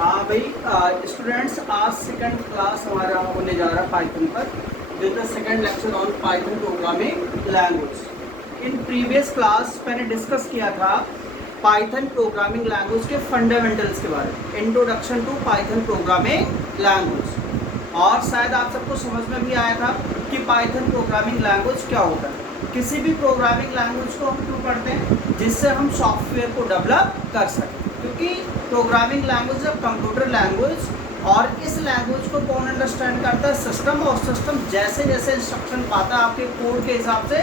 हाँ भाई स्टूडेंट्स, आज सेकंड क्लास हमारा होने जा रहा है पाइथन पर। This the second lecture on Python programming language. In previous class मैंने डिस्कस किया था पाइथन प्रोग्रामिंग लैंग्वेज के फंडामेंटल्स के बारे में, introduction to Python programming language. और शायद आप सबको समझ में भी आया था कि पाइथन प्रोग्रामिंग लैंग्वेज क्या होता है। किसी भी प्रोग्रामिंग लैंग्वेज को हम क्यों पढ़ते हैं? जिससे हम सॉफ्टवेयर को डेवलप कर सकें, क्योंकि प्रोग्रामिंग लैंग्वेज है कंप्यूटर लैंग्वेज, और इस लैंग्वेज को कौन अंडरस्टैंड करता है? सिस्टम। और सिस्टम जैसे जैसे इंस्ट्रक्शन पाता है आपके कोड के हिसाब से,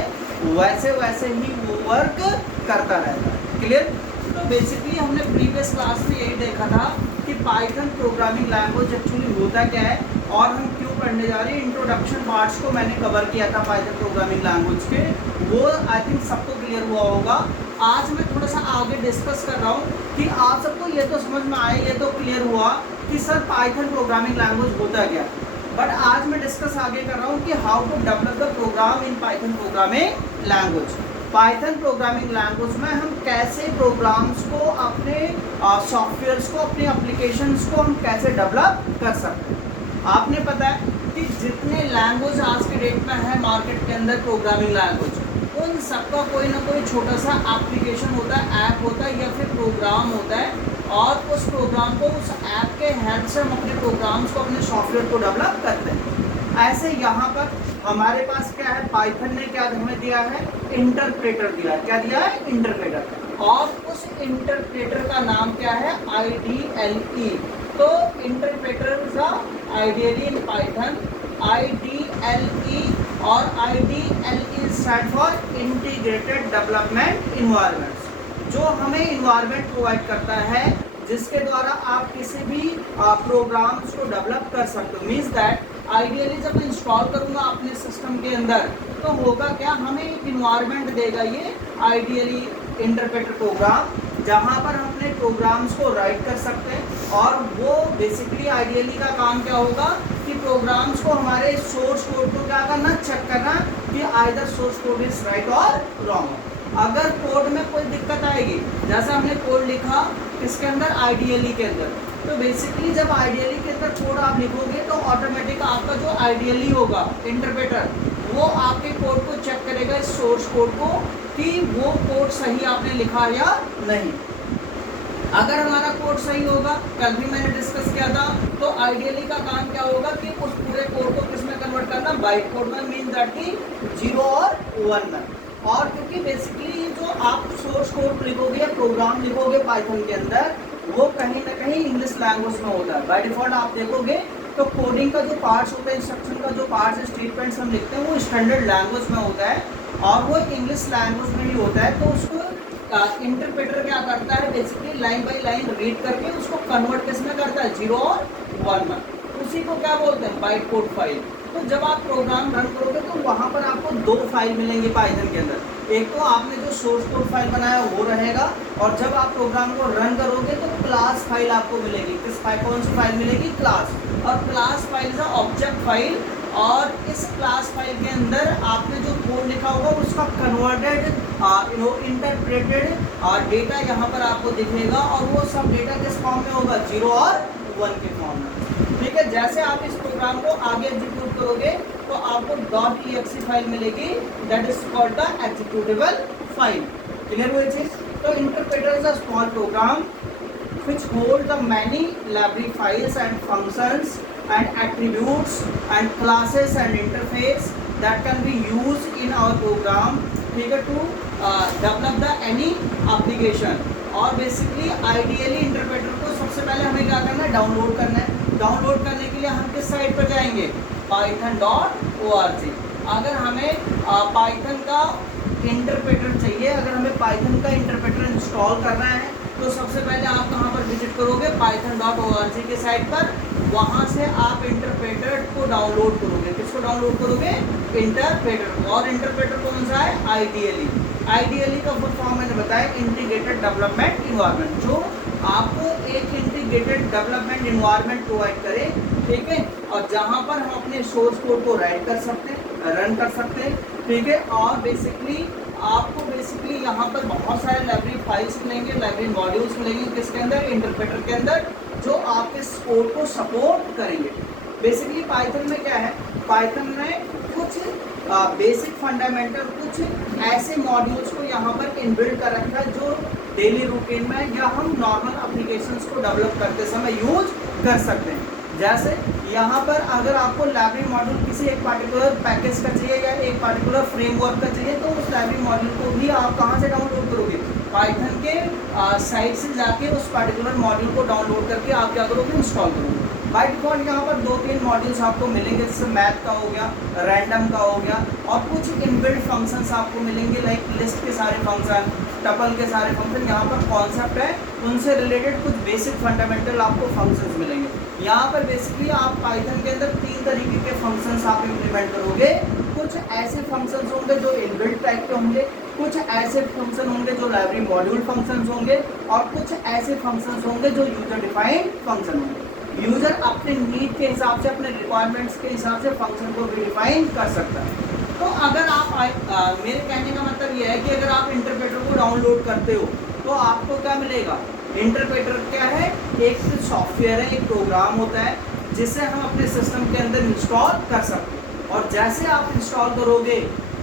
वैसे वैसे ही वो वर्क करता रहता है। क्लियर? तो बेसिकली हमने प्रीवियस क्लास में यही देखा था कि पाइथन प्रोग्रामिंग लैंग्वेज एक्चुअली होता क्या है और हम क्यों पढ़ने जा रहे हैं। इंट्रोडक्शन पार्ट्स को मैंने कवर किया था पाइथन प्रोग्रामिंग लैंग्वेज के, वो आई थिंक सबको क्लियर हुआ होगा। आज मैं थोड़ा सा आगे डिस्कस कर रहा हूँ कि आप सबको ये तो समझ में आए, ये तो क्लियर हुआ कि सर पाइथन प्रोग्रामिंग लैंग्वेज होता क्या। बट आज मैं डिस्कस आगे कर रहा हूँ कि how to develop the program in Python programming language. Python programming language में हम कैसे प्रोग्राम्स को, अपने सॉफ्टवेयर्स को, अपने एप्लीकेशंस को हम कैसे डेवलप कर सकते हैं। आपने पता है कि जितने लैंग्वेज आज के डेट में है मार्केट के अंदर प्रोग्रामिंग लैंग्वेज, उन सबका कोई ना कोई छोटा सा एप्लीकेशन होता है, ऐप होता है या फिर प्रोग्राम होता है, और उस प्रोग्राम को, उस ऐप के हेल्प से हम अपने प्रोग्राम्स को, अपने सॉफ्टवेयर को डेवलप करते हैं। ऐसे यहाँ पर हमारे पास क्या है, पाइथन ने क्या हमें दिया है? इंटरप्रेटर दिया है। क्या दिया है? इंटरप्रेटर। और उस इंटरप्रेटर का नाम क्या है? IDLE। तो interpreter ideally in Python IDLE, और IDLE stand for integrated development environment, जो हमें इन्वायरमेंट प्रोवाइड करता है जिसके द्वारा आप किसी भी प्रोग्राम्स को डेवलप कर सकते हो। मीन्स दैट आइडियली जब मैं इंस्टॉल करूँगा अपने सिस्टम के अंदर, तो होगा क्या, हमें एक इन्वायरमेंट देगा ये आइडियली इंटरप्रेटर प्रोग्राम, जहाँ पर हम अपने प्रोग्राम्स को राइट कर सकते हैं। और वो बेसिकली आइडियली का काम क्या होगा कि प्रोग्राम्स को, हमारे सोर्स कोड को क्या करना, चेक करना कि either source code is right और रॉन्ग। अगर कोड में कोई दिक्कत आएगी, जैसे हमने कोड लिखा किसके अंदर, आइडियली के अंदर, तो बेसिकली जब आइडियली के अंदर कोड आप लिखोगे तो ऑटोमेटिक आपका जो आइडियली होगा इंटरप्रेटर, वो आपके कोड को चेक करेगा, इस सोर्स कोड को, कि वो कोड सही आपने लिखा या नहीं। अगर हमारा कोड सही होगा, कल भी मैंने डिस्कस किया था, तो आइडियली का काम क्या होगा कि उस पूरे कोड को किसमें कन्वर्ट करना, बाइट कोड में, मीन दैट कि 0 और 1 में। और क्योंकि बेसिकली जो आप सोर्स कोड लिखोगे या प्रोग्राम लिखोगे पाइथन के अंदर, वो कहीं ना कहीं इंग्लिश लैंग्वेज में होता है। बाय डिफॉल्ट आप देखोगे तो कोडिंग का जो पार्ट्स होता है, इंस्ट्रक्शन का जो पार्ट्स, स्टेटमेंट्स हम लिखते हैं, वो स्टैंडर्ड लैंग्वेज में होता है और वो इंग्लिश लैंग्वेज में ही होता है। तो उसको इंटरप्रेटर क्या करता है, basically line by line read करके उसको कन्वर्ट किसमें करता है, 0 और 1 में। उसी को क्या बोलते हैं, बाइट कोड फाइल। तो जब आप प्रोग्राम रन करोगे तो वहाँ पर आपको 2 फाइल मिलेंगी पाइथन के अंदर। एक तो आपने जो सोर्स कोड फाइल बनाया वो रहेगा, और जब आप प्रोग्राम को रन करोगे तो क्लास फाइल आपको मिलेगी। किस फाइल, कौन सी फाइल मिलेगी? क्लास। और क्लास फाइल है ऑब्जेक्ट फाइल, और इस क्लास फाइल के अंदर आपने जो कोड लिखा होगा उसका कन्वर्टेड इंटरप्रेटेड डेटा यहाँ पर आपको दिखेगा, और वो सब डेटा किस फॉर्म में होगा, 0 और 1 के फॉर्म में। ठीक है, जैसे आप इस प्रोग्राम को आगे एग्जीक्यूट करोगे तो आपको .exe फाइल मिलेगी, that is called the executable file. Clear हुई चीज? तो interpreter is a small program which hold the many library files and functions and attributes and classes and interface that can be used in our program, ठीक है, to develop the any application। और basically ideally interpreter को सबसे पहले हमें क्या करना है, डाउनलोड करना है। डाउनलोड करने के लिए हम किस साइट पर जाएंगे, python.org। अगर हमें पाइथन का इंटरप्रेटर चाहिए, अगर हमें पाइथन का इंटरप्रेटर इंस्टॉल करना है, तो सबसे पहले आप कहाँ पर विजिट करोगे, python.org के साइट पर। वहाँ से आप इंटरप्रेटर को डाउनलोड करोगे। किसको डाउनलोड करोगे, इंटरप्रेटर को। और इंटरप्रेटर कौन सा है, आइडियली। आइडियली का फुल फॉर्म मैंने बताया, इंटीग्रेटेड डेवलपमेंट इन्वायरमेंट, जो आपको एक इंटीग्रेटेड डेवलपमेंट इन्वायरमेंट प्रोवाइड करे। ठीक है, और जहाँ पर हम अपने सोर्स कोड को राइट कर सकते हैं, रन कर सकते हैं। ठीक है, और बेसिकली आपको बेसिकली यहाँ पर बहुत सारे लाइब्रेरी फाइल्स मिलेंगे, लाइब्रेरी मॉड्यूल्स मिलेंगे, किसके अंदर, इंटरप्रेटर के अंदर, जो आपके कोड को सपोर्ट करेंगे। बेसिकली पाइथन में क्या है, पाइथन में कुछ बेसिक फंडामेंटल, कुछ ऐसे मॉड्यूल्स को यहाँ पर इनबिल्ड कर रखा है जो डेली रूटीन में या हम नॉर्मल एप्लीकेशंस को डेवलप करते समय यूज कर सकते हैं। जैसे यहाँ पर अगर आपको लाइब्रेरी मॉड्यूल किसी एक पार्टिकुलर पैकेज का चाहिए या एक पार्टिकुलर फ्रेमवर्क का चाहिए, तो उस लाइब्रेरी मॉड्यूल को भी आप कहाँ से डाउनलोड करोगे, पाइथन के साइट से जाके उस पार्टिकुलर मॉड्यूल को डाउनलोड करके आप क्या करोगे, इंस्टॉल करोगे। बाय डिफॉल्ट यहाँ पर 2-3 मॉड्यूल्स आपको मिलेंगे, जैसे मैथ का हो गया, रैंडम का हो गया, और कुछ इनबिल्ट फंक्शंस आपको मिलेंगे, लाइक लिस्ट के सारे फंक्शन, टपल के सारे फंक्शन। यहाँ पर कॉन्सेप्ट है, उनसे रिलेटेड कुछ बेसिक फंडामेंटल आपको फंक्शंस मिलेंगे। यहाँ पर बेसिकली आप पाइथन के अंदर 3 तरीके के फंक्शंस आप इम्प्लीमेंट करोगे। कुछ ऐसे फंक्शंस होंगे जो इनबिल्ट टाइप के होंगे, कुछ ऐसे फंक्शन होंगे जो लाइब्रेरी मॉड्यूल फंक्शंस होंगे, और कुछ ऐसे फंक्शंस होंगे जो यूजर डिफाइंड फंक्शन होंगे। यूजर अपने नीड के हिसाब से, अपने रिक्वायरमेंट्स के हिसाब से फंक्शन को भी डिफाइन कर सकता है। तो अगर आप मेरे कहने का मतलब यह है कि अगर आप इंटरप्रेटर को डाउनलोड करते हो तो आपको क्या मिलेगा, इंटरप्रेटर क्या है, एक सॉफ्टवेयर है, एक प्रोग्राम होता है जिसे हम अपने सिस्टम के अंदर इंस्टॉल कर सकते हैं। और जैसे आप इंस्टॉल करोगे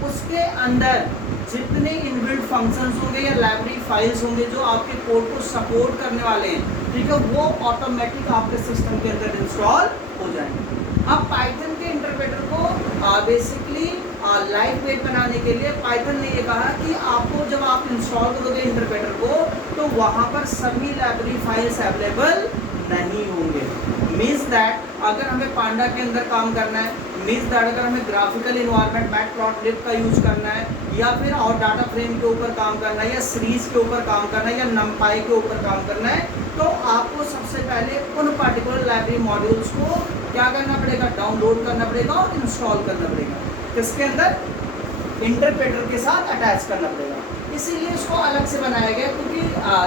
उसके अंदर जितने इनबिल्ट फंक्शंस होंगे या लाइब्रेरी फाइल्स होंगे जो आपके कोड को सपोर्ट करने वाले हैं, ठीक है, वो ऑटोमेटिक आपके सिस्टम के अंदर इंस्टॉल हो जाएंगे। अब पाइथन के इंटरप्रेटर को बेसिकली लाइट वेट बनाने के लिए पाइथन ने ये कहा कि आपको जब आप इंस्टॉल करोगे इंटरप्रेटर को तो वहाँ पर सभी लाइब्रेरी फाइल्स अवेलेबल नहीं होंगे। मीन्स दैट अगर हमें पांडा के अंदर काम करना है, मीन्स दैट अगर हमें ग्राफिकल इन्वायरमेंट मैटप्लॉटलिब का यूज करना है, या फिर और डाटा फ्रेम के ऊपर काम करना है, या सीरीज के ऊपर काम करना है, या नमपाई के ऊपर काम करना है, तो आपको सबसे पहले उन पर्टिकुलर लाइब्रेरी मॉड्यूल्स को क्या करना पड़ेगा, डाउनलोड करना पड़ेगा और इंस्टॉल करना पड़ेगा, किसके अंदर, इंटरप्रेटर के साथ अटैच करना पड़ेगा। इसीलिए इसको अलग से बनाया गया, क्योंकि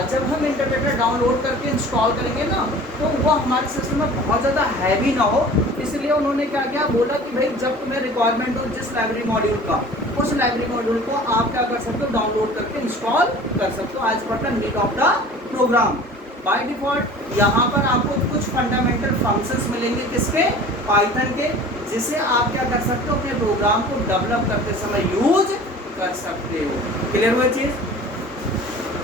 जब हम इंटरप्रेटर डाउनलोड करके इंस्टॉल करेंगे ना तो वो हमारे सिस्टम में बहुत ज़्यादा हैवी ना हो। इसलिए उन्होंने क्या किया, बोला कि भाई जब तुम्हें रिक्वायरमेंट हो जिस लाइब्रेरी मॉड्यूल का, उस लाइब्रेरी मॉड्यूल को आप क्या कर सकते हो, डाउनलोड करके इंस्टॉल कर सकते हो as per the need of the program. By default यहाँ पर आपको कुछ फंडामेंटल फंक्शंस मिलेंगे, किसके, पाइथन के, जिसे आप क्या कर सकते हो, अपने प्रोग्राम को डेवलप करते समय यूज कर सकते हो। क्लियर हुआ चीज़।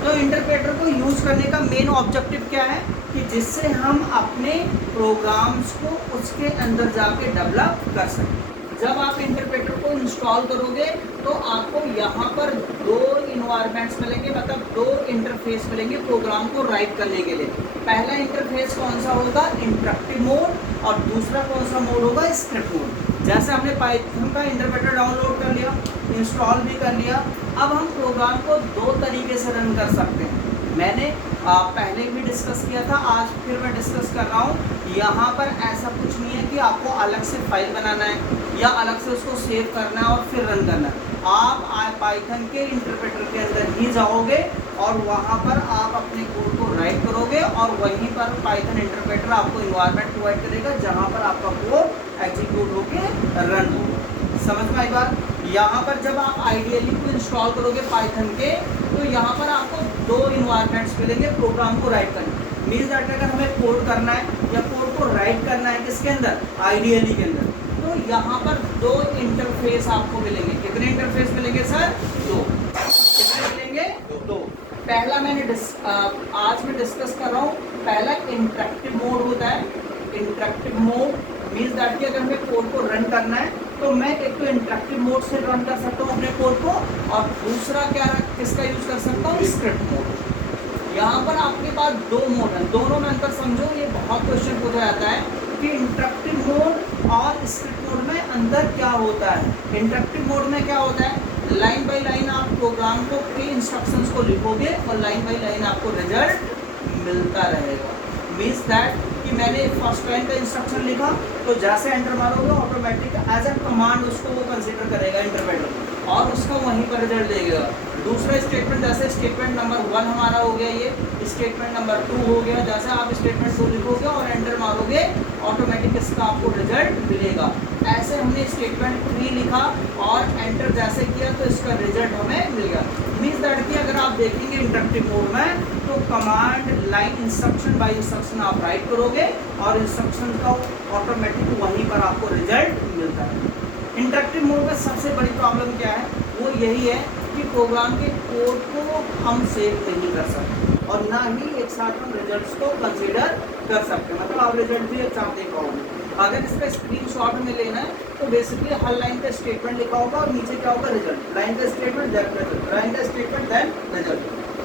तो इंटरप्रेटर को यूज करने का मेन ऑब्जेक्टिव क्या है कि जिससे हम अपने प्रोग्राम्स को उसके अंदर जाके डेवलप कर सकें। जब आप इंटरप्रेटर को इंस्टॉल करोगे तो आपको यहाँ पर 2 इन्वायरमेंट्स मिलेंगे, मतलब 2 इंटरफेस मिलेंगे प्रोग्राम को राइट करने के लिए। पहला इंटरफेस कौन सा होगा, इंटरैक्टिव मोड, और दूसरा कौन सा मोड होगा, स्क्रिप्ट मोड। जैसे हमने पाइथन का इंटरप्रेटर डाउनलोड कर लिया, इंस्टॉल भी कर लिया, अब हम प्रोग्राम को 2 तरीके से रन कर सकते हैं। मैंने पहले भी डिस्कस किया था, आज फिर मैं डिस्कस कर रहा हूँ। यहाँ पर ऐसा कुछ नहीं है कि आपको अलग से फाइल बनाना है या अलग से उसको सेव करना है और फिर रन करना है। आप पाइथन के इंटरप्रेटर के अंदर ही जाओगे और वहाँ पर आप अपने कोड को राइट करोगे और वहीं पर पाइथन इंटरप्रेटर आपको इन्वायरमेंट प्रोवाइड करेगा जहाँ पर आपका कोड एग्जीक्यूट होकर रन होगा। समझ में आई बात। यहाँ पर जब आप आइडियली को इंस्टॉल करोगे पाइथन के, तो यहाँ पर आपको 2 इन्वायरमेंट्स मिलेंगे प्रोग्राम को राइट करने। मीन्स दैट अगर हमें कोड करना है या कोड को राइट करना है किसके अंदर, आइडियली के अंदर, तो यहाँ पर 2 इंटरफेस आपको मिलेंगे। कितने इंटरफेस मिलेंगे सर, 2। कितने मिलेंगे, 2। पहला मैंने आज मैं डिस्कस कर रहा हूँ, पहला इंटरैक्टिव मोड होता है। इंटरैक्टिव मोड मीन्स दैट कि अगर हमें कोड को रन करना है तो मैं एक तो इंटरैक्टिव मोड से रन कर सकता हूँ अपने कोड को, और दूसरा क्या किसका यूज कर सकता हूँ, स्क्रिप्ट मोड। यहाँ पर आपके पास 2 मोड हैं, दोनों में अंतर समझो। ये बहुत क्वेश्चन पूछा जाता है कि इंटरैक्टिव मोड और स्क्रिप्ट मोड में अंतर क्या होता है। इंटरैक्टिव मोड में क्या होता है, लाइन बाय लाइन आप प्रोग्राम को के इंस्ट्रक्शंस को लिखोगे और लाइन बाय लाइन आपको रिजल्ट मिलता रहेगा। मीन्स दैट कि मैंने फर्स्ट लाइन का इंस्ट्रक्शन लिखा तो जैसे एंटर मारोगे ऑटोमेटिक एज ए कमांड उसको वो कंसीडर करेगा इंटरप्रेटर और उसका वहीं पर रिजल्ट देगा। दूसरा स्टेटमेंट, जैसे स्टेटमेंट नंबर 1 हमारा हो गया, ये स्टेटमेंट नंबर 2 हो गया। जैसे आप स्टेटमेंट 2 लिखोगे और एंटर मारोगे ऑटोमेटिक इसका आपको रिजल्ट मिलेगा। ऐसे हमने स्टेटमेंट 3 लिखा और एंटर जैसे किया तो इसका रिजल्ट हमें मिल गया। मीन्स दैट कि अगर आप देखेंगे इंटरेक्टिव मोड में तो command line instruction by instruction आप राइट करोगे और इंस्ट्रक्शन का ऑटोमेटिक वहीं पर आपको रिजल्ट मिलता है। इंटरेक्टिव मोड में सबसे बड़ी प्रॉब्लम क्या है, वो यही है कि प्रोग्राम के कोड को हम सेव नहीं कर सकते और ना ही एक साथ हम रिजल्ट्स को कंसीडर कर सकते। मतलब आप रिजल्ट भी एक साथ देख पाओगे। अगर इसका स्क्रीनशॉट में लेना है तो बेसिकली हर लाइन पे स्टेटमेंट लिखा होगा और नीचे क्या होगा, रिजल्ट। लाइन पे स्टेटमेंट देन रिजल्ट, लाइन पे स्टेटमेंट देन रिजल्ट।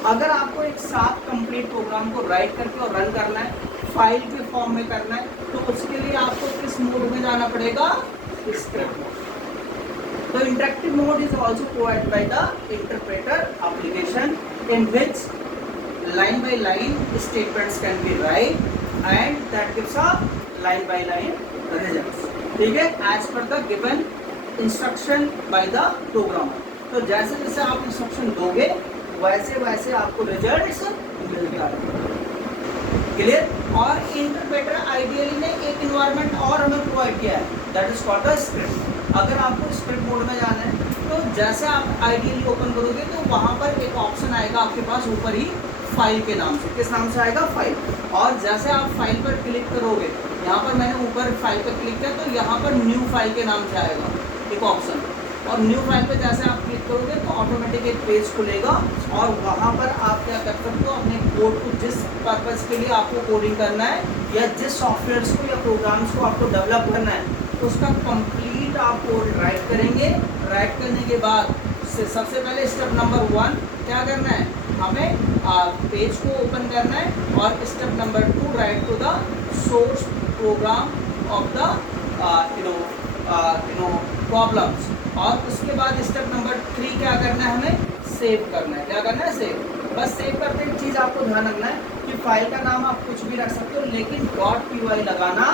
अगर आपको एक साथ कंप्लीट प्रोग्राम को राइट करके और रन करना है, फाइल के फॉर्म में करना है, तो उसके लिए आपको किस मोड में जाना पड़ेगा, script mode. So interactive mode is also provided by the interpreter application in which line by line statements can be write and that gives a line by line results. ठीक है, as per the given instruction by the programmer. तो जैसे जैसे आप instruction दोगे वैसे वैसे आपको रिजल्ट्स मिलता है। क्लियर। और इंटरप्रेटर आइडियली ने एक इन्वायरमेंट और हमें प्रोवाइड किया है, that is called a script. अगर आपको स्क्रिप्ट मोड में जाना है तो जैसे आप आइडियली ओपन करोगे तो वहाँ पर एक ऑप्शन आएगा आपके पास ऊपर ही, फाइल के नाम से। किस नाम से आएगा, फाइल। और जैसे आप फाइल पर क्लिक करोगे, यहाँ पर मैंने ऊपर फाइल पर क्लिक किया तो यहाँ पर न्यू फाइल के नाम से आएगा एक ऑप्शन। और न्यू फाइल पे जैसे आप क्लिक करोगे तो ऑटोमेटिक एक पेज खुलेगा और वहाँ पर आप क्या कर सकते हो, अपने कोड को जिस पर्पज़ के लिए आपको कोडिंग करना है या जिस सॉफ्टवेयर्स को या प्रोग्राम्स को आपको डेवलप करना है उसका कंप्लीट आप कोड राइट करेंगे। राइट करने के बाद सबसे पहले स्टेप नंबर 1 क्या करना है, हमें पेज को ओपन करना है और step number 2 write to the source program of the problems. और उसके बाद स्टेप नंबर 3 क्या करना है, हमें सेव करना है। क्या करना है, सेव। बस सेव करते एक चीज़ आपको ध्यान रखना है कि फाइल का नाम आप कुछ भी रख सकते हो लेकिन .py लगाना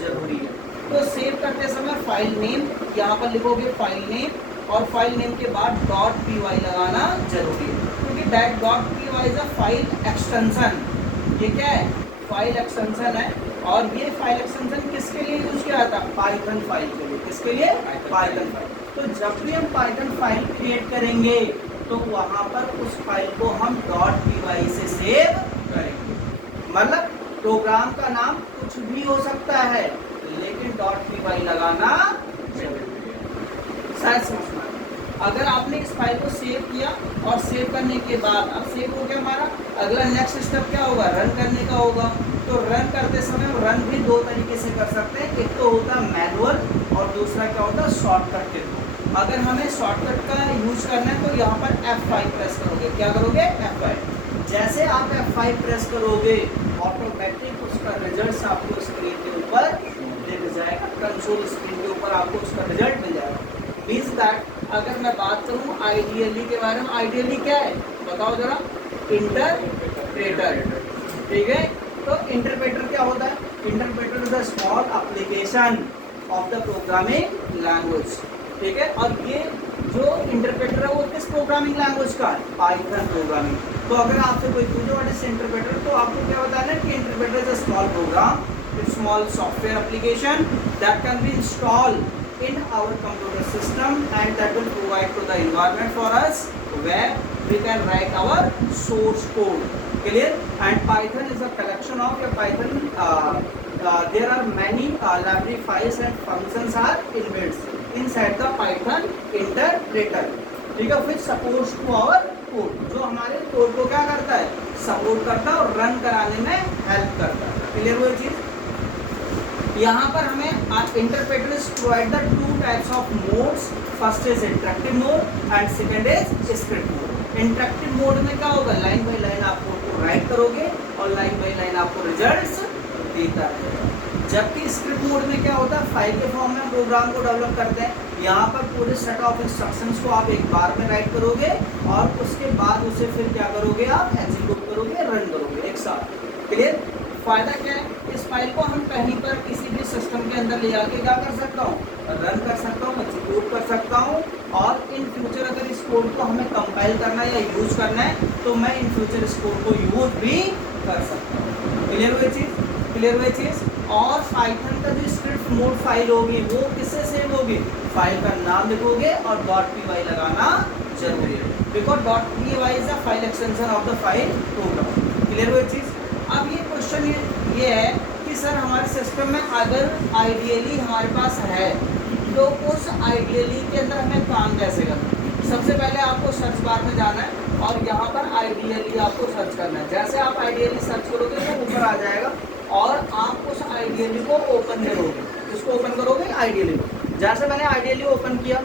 जरूरी है। तो सेव करते समय फाइल नेम यहाँ पर लिखोगे, फाइल नेम, और फाइल नेम के बाद .py लगाना जरूरी है क्योंकि that .py is a file extension. ये क्या है, फाइल एक्सटेंशन है। और ये फाइल एक्सटेंशन किसके लिए यूज किया जाता है, पाइथन फाइल के लिए। किसके लिए, पाइथन फाइल। तो जब भी हम पाइथन फाइल क्रिएट करेंगे तो वहाँ पर उस फाइल को हम .py से सेव करेंगे। मतलब प्रोग्राम का नाम कुछ भी हो सकता है लेकिन .py लगाना जरूरी है। शायद समझना। अगर आपने इस फाइल को सेव किया और सेव करने के बाद अब सेव हो गया हमारा, अगला नेक्स्ट स्टेप क्या होगा, रन करने का होगा। तो रन करते समय रन भी दो तरीके से कर सकते हैं, एक तो होता है मैनुअल और दूसरा क्या होता है, शॉर्टकट के थ्रू। अगर हमें शॉर्टकट का यूज करना है तो यहाँ पर F5 प्रेस करोगे। क्या करोगे, F5। जैसे आप F5 प्रेस करोगे ऑटोमेटिक उसका रिजल्ट आपको स्क्रीन के ऊपर दिख जाएगा, कंसोल स्क्रीन के ऊपर आपको उसका रिजल्ट मिल जाएगा। मीन्स दैट अगर मैं बात करूँ आइडियली के बारे में, आइडियली क्या है बताओ जरा, इंटरप्रेटर। ठीक है, तो इंटरप्रेटर क्या होता है, interpreter is a small application of the programming language. ठीक है, और ये जो इंटरप्रेटर है वो किस प्रोग्रामिंग लैंग्वेज का है, पाइथन प्रोग्रामिंग। तो अगर आपसे कोई पूछे व्हाट इज इंटरप्रेटर तो आपको क्या बताना है कि interpreter is a small program, small software application that can be installed in our computer system and that will provide to the environment for us where we can write our source code. Clear? And Python is a collection of your Python. There are many library files and functions are inbuilt inside the Python interpreter. ठीक है, which supports to our code. जो हमारे code को क्या करता है, support करता है और रन कराने में हेल्प करता है। क्लियर हुई चीज। यहाँ पर हमें interpreter is provide the 2 types of modes, first is interactive mode and second is script mode. Interactive mode में क्या होगा, लाइन बाय लाइन आप कोड को राइट करोगे और लाइन बाय लाइन आपको रिजल्ट्स देता है। जबकि स्क्रिप्ट मोड में क्या होता है, फाइल के फॉर्म में प्रोग्राम को डेवलप करते हैं। यहाँ पर पूरे सेट ऑफ इंस्ट्रक्शंस को आप एक बार में राइट करोगे और उसके बाद उसे फिर क्या करोगे, आप एग्जीक्यूट करोगे, रन करोगे एक साथ। क्लियर। फायदा क्या है, इस फाइल को हम कहीं पर किसी भी सिस्टम के अंदर ले जाके क्या कर सकता हूँ, रन कर सकता हूँ, एग्जीक्यूट कर सकता हूँ। और इन फ्यूचर अगर इसको कोड को हमें कंपाइल करना है या यूज करना है तो मैं इन फ्यूचर इस कोड को यूज भी कर सकता हूँ। क्लियर हुई चीज़, क्लियर हुई चीज़। और पाइथन का जो स्क्रिप्ट मोड फाइल होगी वो किससे सेव होगी, फाइल का नाम लिखोगे और .py लगाना जरूरी है, because .py is the file extension of the file program. Clear हुई चीज़। अब ये क्वेश्चन ये है कि सर हमारे सिस्टम में अगर आइडियली हमारे पास है तो उस आइडियली के अंदर हमें काम कैसे करना है। सबसे पहले आपको सर्च बार में जाना है और यहाँ पर आइडियली आपको सर्च करना है। जैसे आप आइडियली सर्च करोगे तो ऊपर आ जाएगा और आप उस आइडियली को ओपन करोगे। इसको ओपन करोगे आइडियली को। जैसे मैंने आइडियली ओपन किया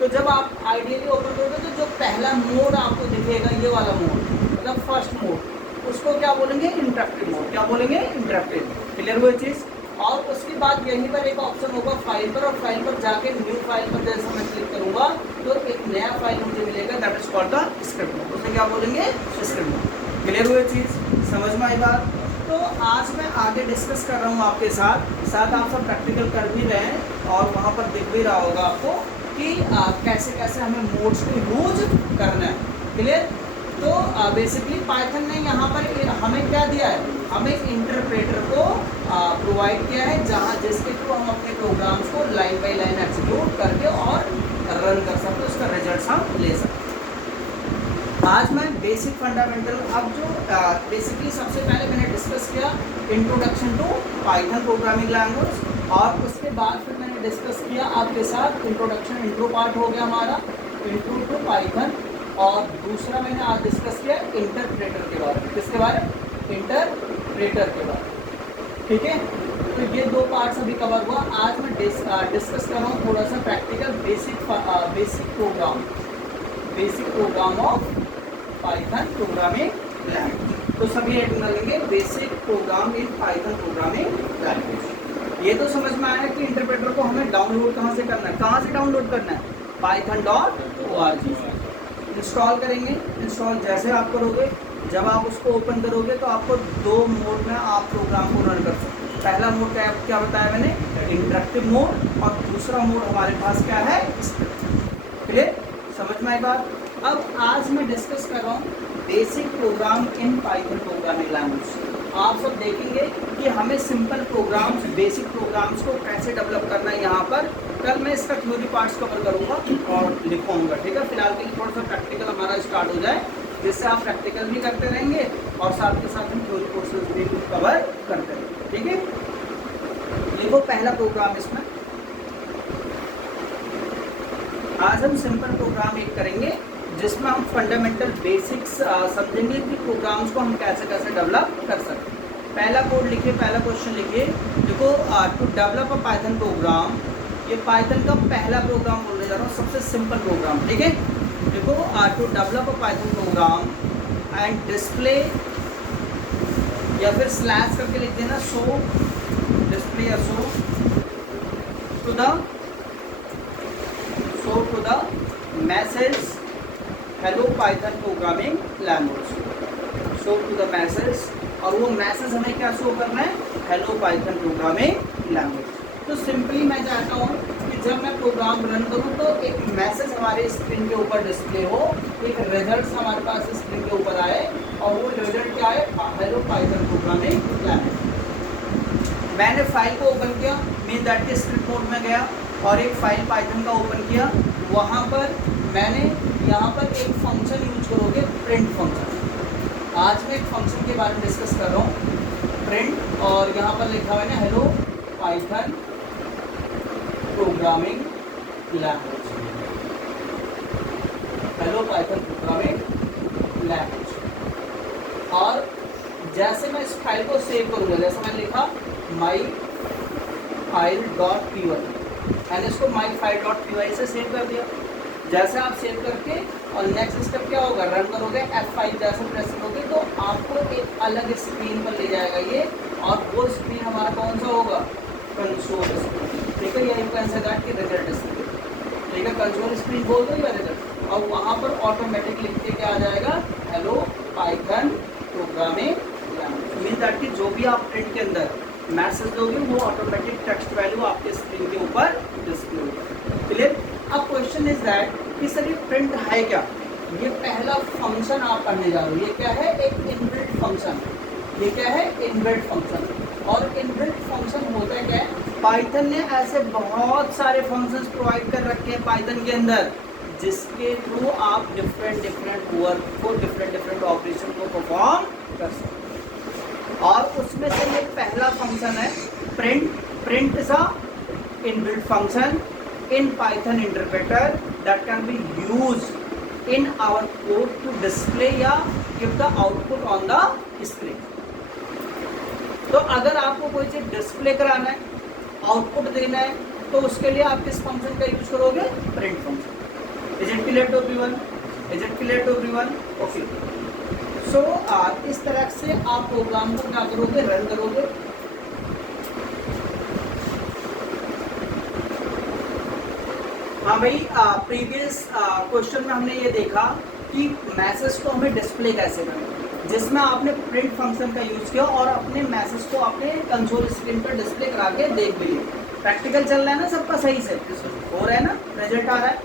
तो जब आप आइडियली ओपन करोगे तो जो पहला मोड आपको दिखेगा ये वाला मोड, मतलब फर्स्ट मोड, उसको क्या बोलेंगे, इंटरेक्टिव मोड। क्या बोलेंगे, इंटरेक्टिव। क्लियर हुई चीज़। और उसके बाद यहीं पर एक ऑप्शन होगा फाइल पर, और फाइल पर जाके न्यू फाइल पर जैसे मैं क्लिक करूंगा तो एक नया फाइल मुझे मिलेगा, that is called the script mode. उसे क्या बोलेंगे, स्क्रिप्ट मोड। क्लियर हुई चीज़, समझ में आई बात। तो आज मैं आगे डिस्कस कर रहा हूँ आपके साथ आप सब प्रैक्टिकल कर भी रहे हैं और वहाँ पर दिख भी रहा होगा आपको कि कैसे कैसे हमें मोड्स को यूज करना है। क्लियर। तो बेसिकली पाइथन ने यहाँ पर हमें क्या दिया है, हमें इंटरप्रेटर को प्रोवाइड किया है जहाँ जिसके थ्रू हम अपने प्रोग्राम्स को लाइन बाय लाइन एग्जीक्यूट करके और रन कर सकते हैं, उसका रिजल्ट हम ले सकते हैं। आज मैं बेसिक फंडामेंटल, अब जो बेसिकली सबसे पहले मैंने डिस्कस किया introduction to Python programming language, और उसके बाद फिर मैंने डिस्कस किया आपके साथ इंट्रोडक्शन, इंट्रो पार्ट हो गया हमारा, इंट्रो टू पाइथन। और दूसरा मैंने आज डिस्कस किया इंटरप्रेटर के बारे में। किसके बारे में, इंटरप्रेटर के बारे में। ठीक है, तो ये दो पार्ट्स अभी कवर हुआ। आज मैं डिस्कस कर रहा हूँ थोड़ा सा practical basic programme of Python programming language. तो सभी हेडिंग लेंगे, basic programme in Python programming language. ये तो समझ में आया कि इंटरप्रेटर को हमें डाउनलोड कहाँ से करना है, कहाँ से डाउनलोड करना है, python.org से इंस्टॉल करेंगे। इंस्टॉल जैसे आप करोगे, जब आप उसको ओपन करोगे तो आपको दो मोड में आप प्रोग्राम को रन कर सकते हैं। पहला मोड क्या बताया मैंने, इंटरेक्टिव मोड, और दूसरा मोड हमारे पास क्या है, स्क्रिप्ट। क्लियर, समझ में आई बात। अब आज मैं डिस्कस कर रहा हूँ basic programme in Python programming language. आप सब देखेंगे कि हमें सिंपल प्रोग्राम्स, बेसिक प्रोग्राम्स को कैसे डेवलप करना है। यहाँ पर कल मैं इसका थ्योरी पार्ट्स कवर करूँगा और लिखवाऊँगा। ठीक है, फिलहाल के लिए थोड़ा सा प्रैक्टिकल हमारा स्टार्ट हो जाए, जिससे आप प्रैक्टिकल भी करते रहेंगे और साथ के साथ हम थ्योरी कोर्सेज भी कवर करते रहेंगे। ठीक है, लिखो पहला प्रोग्राम। इसमें आज हम सिंपल प्रोग्राम एक करेंगे जिसमें हम फंडामेंटल बेसिक्स समझेंगे कि प्रोग्राम्स को हम कैसे कैसे डेवलप कर सकते हैं। पहला कोड लिखिए, पहला क्वेश्चन लिखिए। देखो, to develop a Python program, ये पाइथन का पहला प्रोग्राम बोलने जा रहा हूँ, सबसे सिंपल प्रोग्राम। ठीक है, देखो, to develop a Python program and display, या फिर स्लैश करके लिख देना, शो डिस्प्ले या show to the message hello Python programming language, show to the message. और वो मैसेज हमें क्या शो करना है, हेलो पाइथन प्रोग्रामिंग लैंग्वेज। तो सिंपली मैं चाहता हूँ कि जब मैं प्रोग्राम रन करूँ तो एक मैसेज हमारे स्क्रीन के ऊपर डिस्प्ले हो, एक रिजल्ट हमारे पास स्क्रीन के ऊपर आए, और वो रिजल्ट क्या है, हेलो पाइथन प्रोग्रामिंग लैंग्वेज। मैंने फाइल को ओपन किया, मीन दैट के स्क्रिप्ट मोड में गया और एक फाइल पाइथन का ओपन किया। वहाँ पर मैंने यहाँ पर एक फंक्शन यूज करोगे, प्रिंट फंक्शन। आज मैं एक फंक्शन के बारे में डिस्कस कर रहा हूँ, प्रिंट, और यहाँ पर लिखा हुआ है ना, hello Python programming language, hello Python programming language. और जैसे मैं इस फाइल को सेव करूँगा, जैसे मैंने लिखा my file dot P Y, मैंने इसको my file dot P Y से सेव कर दिया। जैसे आप सेव करके और नेक्स्ट स्टेप क्या होगा, रन करोगे, F5 जैसे प्रेस करोगे तो आपको एक अलग स्क्रीन पर ले जाएगा ये, और वो स्क्रीन हमारा कौन सा होगा, कंसोल स्क्रीन। ठीक है, यही कैन से दैट की रिजल्ट स्क्रीन। ठीक है, कंसोल स्क्रीन बोल दो या रिजल्ट, और वहाँ पर ऑटोमेटिक लिख के क्या आ जाएगा, hello Python programming language. Mean that की जो भी आप प्रिंट के अंदर मैसेज दोगे वो ऑटोमेटिक टेक्स्ट वैल्यू आपके स्क्रीन के ऊपर डिस्प्ले होगा। क्लियर? अब क्वेश्चन इज दैट कि सर ये प्रिंट है क्या? ये पहला फंक्शन आप पढ़ने जा रहे हो। ये क्या है? एक इनबिल्ट फंक्शन। ये क्या है? Inbuilt function. और इनबिल्ट फंक्शन होता है क्या है? पाइथन ने ऐसे बहुत सारे फंक्शंस प्रोवाइड कर रखे हैं पाइथन के अंदर, जिसके थ्रू आप डिफरेंट वर्क को, डिफरेंट ऑपरेशन को परफॉर्म कर सकते हैं। और उसमें से ये पहला फंक्शन है print. Print is a inbuilt function in Python interpreter that can be used in our code to display या give the output on the screen। तो अगर आपको कोई चीज डिस्प्ले कराना है, आउटपुट देना है, तो उसके लिए आप किस फंक्शन का यूज करोगे? Print function. Is it clear to everyone? Is it clear to everyone? Okay. So इस तरह से आप प्रोग्राम को क्या करोगे? रन करोगे। हाँ भाई, प्रीवियस क्वेश्चन में हमने ये देखा कि मैसेज को हमें डिस्प्ले कैसे करना, जिसमें आपने प्रिंट फंक्शन का यूज किया और अपने मैसेज को अपने कंसोल स्क्रीन पर डिस्प्ले करा के देख भी लिया। प्रैक्टिकल चल रहा है ना सबका सही से? हो रहा है ना? रिजल्ट आ रहा है?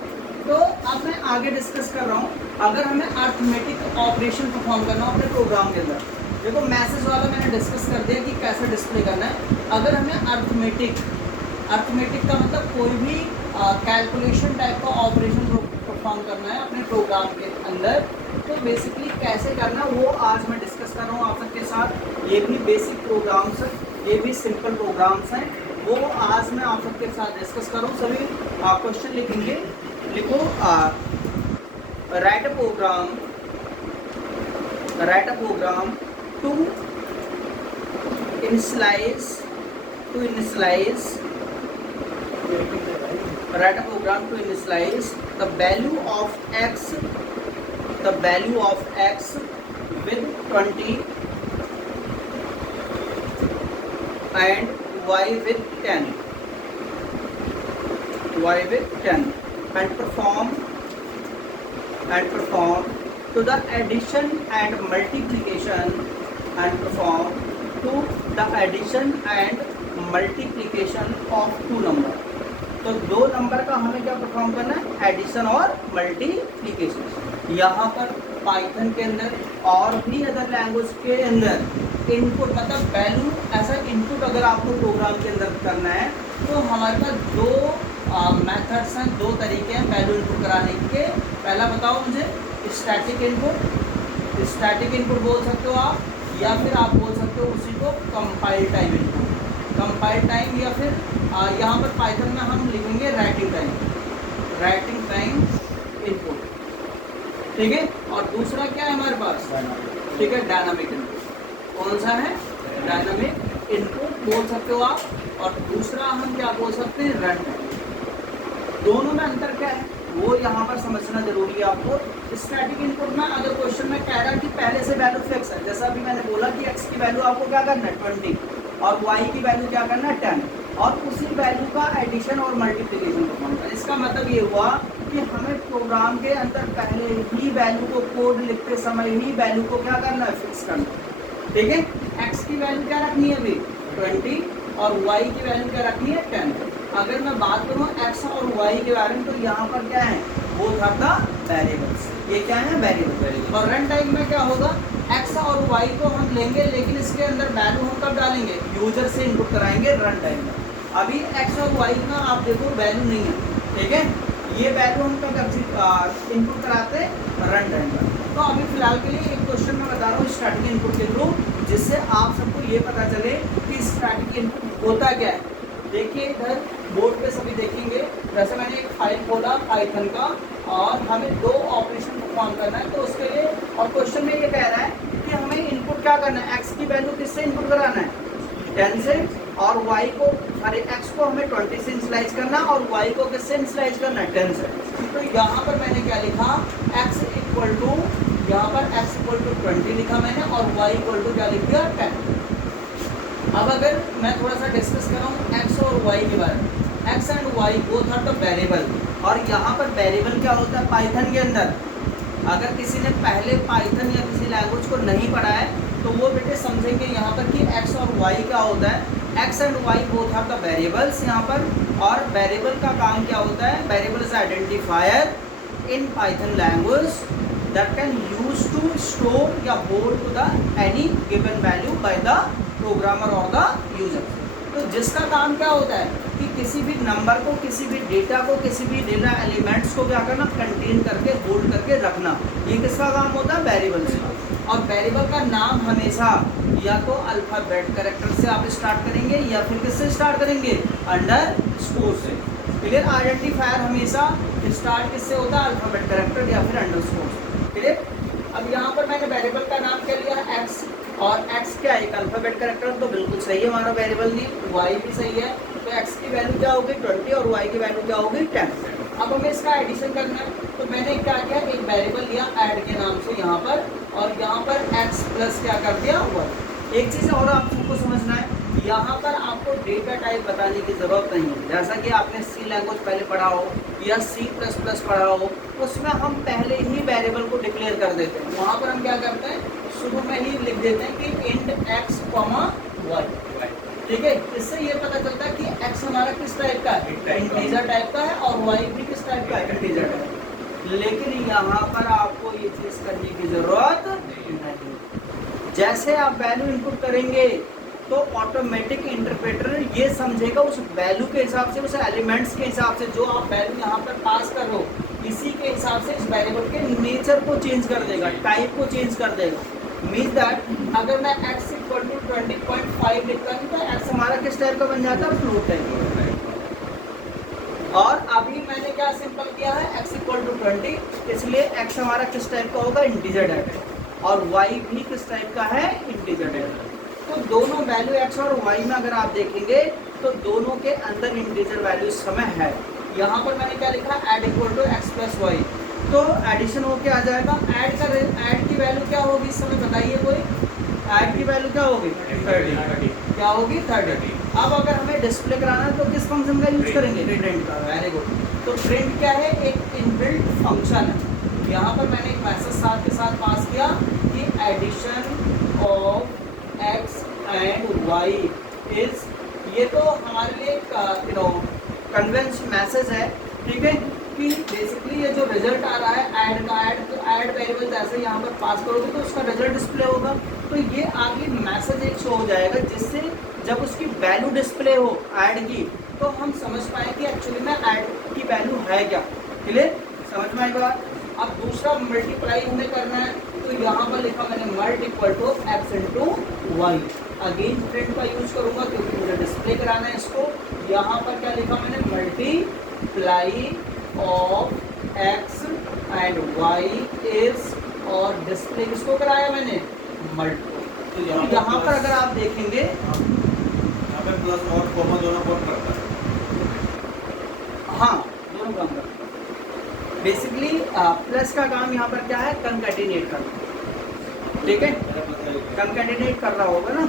तो अब मैं आगे डिस्कस कर रहा हूँ। अगर हमें अर्थमेटिक ऑपरेशन परफॉर्म करना हो अपने प्रोग्राम के अंदर, देखो मैसेज वाला मैंने डिस्कस कर दिया कि कैसे डिस्प्ले करना है। अगर हमें अर्थमेटिक का मतलब कोई भी कैलकुलेशन टाइप का ऑपरेशन परफॉर्म करना है अपने प्रोग्राम के अंदर, तो बेसिकली कैसे करना वो आज मैं डिस्कस कर रहा हूँ आप सबके साथ। ये भी बेसिक प्रोग्राम्स हैं, ये भी सिंपल प्रोग्राम्स हैं, वो आज मैं आप सबके साथ डिस्कस कर रहा हूँ। सभी क्वेश्चन लिखेंगे। लिखो write a program to initialise write a program to initialize the value of x with 20 and y with 10 and perform to the addition and multiplication of two numbers। तो दो नंबर का हमें क्या परफॉर्म करना है? Addition और multiplication. यहाँ पर पाइथन के अंदर और भी अदर लैंग्वेज के अंदर इनपुट मतलब वैल्यू ऐसा इनपुट अगर आपको प्रोग्राम के अंदर करना है, तो हमारे पास दो मेथड्स हैं, दो तरीके हैं वैल्यू इनपुट कराने के। पहला बताओ मुझे, स्टैटिक इनपुट बोल सकते हो आप, या फिर आप बोल सकते हो उसी को compile time input. Compile time या फिर यहाँ पर पाइथन में हम लिखेंगे राइटिंग टाइम इनपुट। ठीक है? और दूसरा क्या है हमारे पास? ठीक है, डायनामिक इनपुट। कौन सा है? डायनामिक इनपुट बोल सकते हो आप, और दूसरा हम क्या बोल सकते हैं? Run time. दोनों में अंतर क्या है वो यहाँ पर समझना जरूरी है आपको। स्टैटिक इनपुट में अगर क्वेश्चन में कह रहा है कि पहले से वैल्यू फिक्स है, जैसा अभी मैंने बोला कि x की वैल्यू आपको क्या करना है? 20 और y की वैल्यू क्या करना है? 10, और उसी वैल्यू का एडिशन और मल्टीप्लिकेशन परफॉर्म करना। इसका मतलब ये हुआ कि हमें प्रोग्राम के अंदर पहले ही वैल्यू को, कोड लिखते समय ही वैल्यू को क्या करना है? फिक्स करना। ठीक है? x की वैल्यू क्या रखनी है अभी? 20, और y की वैल्यू क्या रखनी है? 10। अगर मैं बात करूँ x और y के बारे में, तो यहाँ पर क्या है? वो था वेरिएबल्स। ये क्या है? वेरिएबल। और रन टाइम में क्या होगा? x और y को हम लेंगे, लेकिन इसके अंदर वैल्यू हम कब डालेंगे? यूजर से इनपुट कराएंगे रन टाइम में। अभी x और y का आप देखो वैल्यू नहीं है। ठीक है? ये वैल्यू हम कब इनपुट कराते हैं? रन टाइम पर। तो अभी फिलहाल के लिए एक क्वेश्चन मैं बता रहा हूँ स्टैटिक इनपुट के थ्रू, जिससे आप सबको ये पता चले कि स्टैटिक इनपुट होता क्या है। देखिए इधर बोर्ड पे सभी देखेंगे, वैसे मैंने एक फाइल खोला पाइथन का, और हमें दो ऑपरेशन परफॉर्म करना है। तो उसके लिए, और क्वेश्चन में ये कह रहा है कि हमें इनपुट क्या करना है? x की वैल्यू किससे इनपुट कराना है? 10 से, और y को, अरे x को हमें 20 से इनिशियलाइज करना, और y को किससे इनिशियलाइज करना है? 10 से। तो यहाँ पर मैंने क्या लिखा? x इक्वल टू, यहाँ पर x इक्वल टू 20 लिखा मैंने, और y इक्वल टू क्या लिख दिया? 10। अब अगर मैं थोड़ा सा डिस्कस कर रहा हूँ x और y के बारे में, x and y both are the variable. और यहाँ पर वेरिएबल क्या होता है पाइथन के अंदर? अगर किसी ने पहले पाइथन या किसी लैंग्वेज को नहीं पढ़ा है, तो वो बेटे समझेंगे यहाँ पर कि x और y क्या होता है। X and Y both are the variables यहाँ पर। और वेरिएबल का काम क्या होता है? Variable is identifier in Python language that can use to store या hold to the any given value by the programmer or the user। तो जिसका काम क्या होता है कि किसी भी नंबर को, किसी भी डेटा को, किसी भी डेटा एलिमेंट्स को क्या करना, कंटेन करके होल्ड करके रखना, ये किसका काम होता है? वेरिएबल्स का। और वेरिएबल का नाम हमेशा या तो अल्फ़ाबेट कैरेक्टर से आप स्टार्ट करेंगे या फिर किससे स्टार्ट करेंगे? अंडर स्कोर से। क्लियर? आइडेंटिफायर हमेशा स्टार्ट किससे होता है? अल्फ़ाबेट कैरेक्टर या फिर अंडर स्कोर से। क्लियर? अब यहाँ पर मैंने वेरिएबल का नाम क्या लिया है? एक्स। और एक्स क्या है? एक अल्फ़ाबेट कैरेक्टर, तो बिल्कुल सही है हमारा वेरिएबल नहीं। वाई भी सही है, तो एक्स की वैल्यू क्या होगी? 20 और वाई की वैल्यू क्या होगी? 10। अब हमें इसका एडिशन करना है, तो मैंने क्या किया? एक वेरिएबल लिया ऐड के नाम से यहाँ पर, और यहाँ पर एक्स प्लस क्या कर दिया? 1। एक चीज़ और आपको समझना है, यहाँ पर आपको डेटा टाइप बताने की ज़रूरत नहीं है। जैसा कि आपने सी लैंग्वेज पहले पढ़ा हो या C++ पढ़ा हो, उसमें हम पहले ही वेरिएबल को डिक्लेयर कर देते हैं। वहाँ पर हम क्या करते हैं? शुरू में ही लिख देते हैं कि इंट एक्स कॉमा वाई। ठीक है? इससे ये पता चलता है कि एक्स हमारा किस टाइप का है? इंटीजर टाइप का है, और वाई भी किस टाइप का है? Integer type. लेकिन यहाँ पर आपको ये चीज़ करने की ज़रूरत नहीं। जैसे आप वैल्यू इनपुट करेंगे तो ऑटोमेटिक इंटरप्रेटर ये समझेगा उस वैल्यू के हिसाब से, उस एलिमेंट्स के हिसाब से जो आप वैल्यू यहाँ पर पास कर रहे हो, इसी के हिसाब से इस वेरिएबल के नेचर को चेंज कर देगा, टाइप को चेंज कर देगा। मीन्स दैट अगर मैं x = 20.5 लिखता हूँ तो x हमारा किस टाइप का बन जाता है? Float type. और अभी मैंने क्या सिंपल किया है? x = 20, इसलिए x हमारा किस टाइप का होगा? Integer type. और y भी किस टाइप का है? Integer type. तो दोनों वैल्यू x और y में अगर आप देखेंगे तो दोनों के अंदर इंटीजर वैल्यू इस समय है। यहाँ पर मैंने क्या लिखा? Add = x + y। तो एडिशन होके आ जाएगा। ऐड की वैल्यू क्या होगी इस समय? बताइए कोई। ऐड की वैल्यू क्या होगी? 30। क्या होगी? 30। अब अगर हमें डिस्प्ले कराना है तो किस फंक्शन का यूज करेंगे? प्रिंट का। Very good. तो प्रिंट क्या है? एक इनबिल्ट फंक्शन है। यहाँ पर मैंने एक मैसेज साथ के साथ पास किया कि addition of x and y is, ये तो हमारे लिए कन्वेंस मैसेज है। ठीक है? कि बेसिकली ये जो रिजल्ट आ रहा है ऐड का, तो ऐड वेरिएबल जैसे यहाँ पर पास करोगे तो उसका रिजल्ट डिस्प्ले होगा। तो ये आगे मैसेज एक शो हो जाएगा, जिससे जब उसकी वैल्यू डिस्प्ले हो ऐड की, तो हम समझ पाए कि एक्चुअली में ऐड की वैल्यू है क्या। क्लियर? समझ में आएगा? अब दूसरा मल्टीप्लाई हमें करना है, तो यहाँ पर लिखा मैंने mult = x × y। Again print का यूज करूंगा क्योंकि मुझे डिस्प्ले कराना है इसको। यहाँ पर क्या लिखा मैंने? Multiply of x and y is, और डिस्प्ले किसको कराया मैंने? मल्ट। तो यहाँ पर अगर आप देखेंगे यहाँ पे प्लस और कॉमा दोनों काम करता है। हाँ, दोनों काम करता है। बेसिकली प्लस का काम यहाँ पर क्या है? कंकैटिनेट करना। ठीक है? कंकैटिनेट कर रहा होगा ना।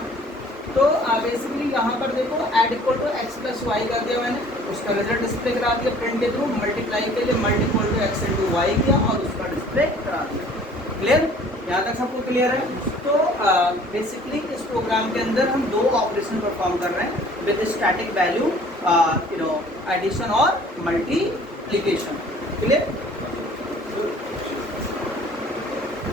तो बेसिकली यहाँ पर देखो ऐड = x + y कर दिया मैंने, उसका रिजल्ट डिस्प्ले करा दिया प्रिंट के थ्रू। मल्टीप्लाई के लिए मल्ट = x × y किया और उसका डिस्प्ले करा दिया। क्लियर? यहाँ तक सबको क्लियर है? तो बेसिकली इस प्रोग्राम के अंदर हम दो ऑपरेशन परफॉर्म कर रहे हैं विद स्टैटिक वैल्यू, एडिशन और मल्टीप्लिकेशन। क्लियर?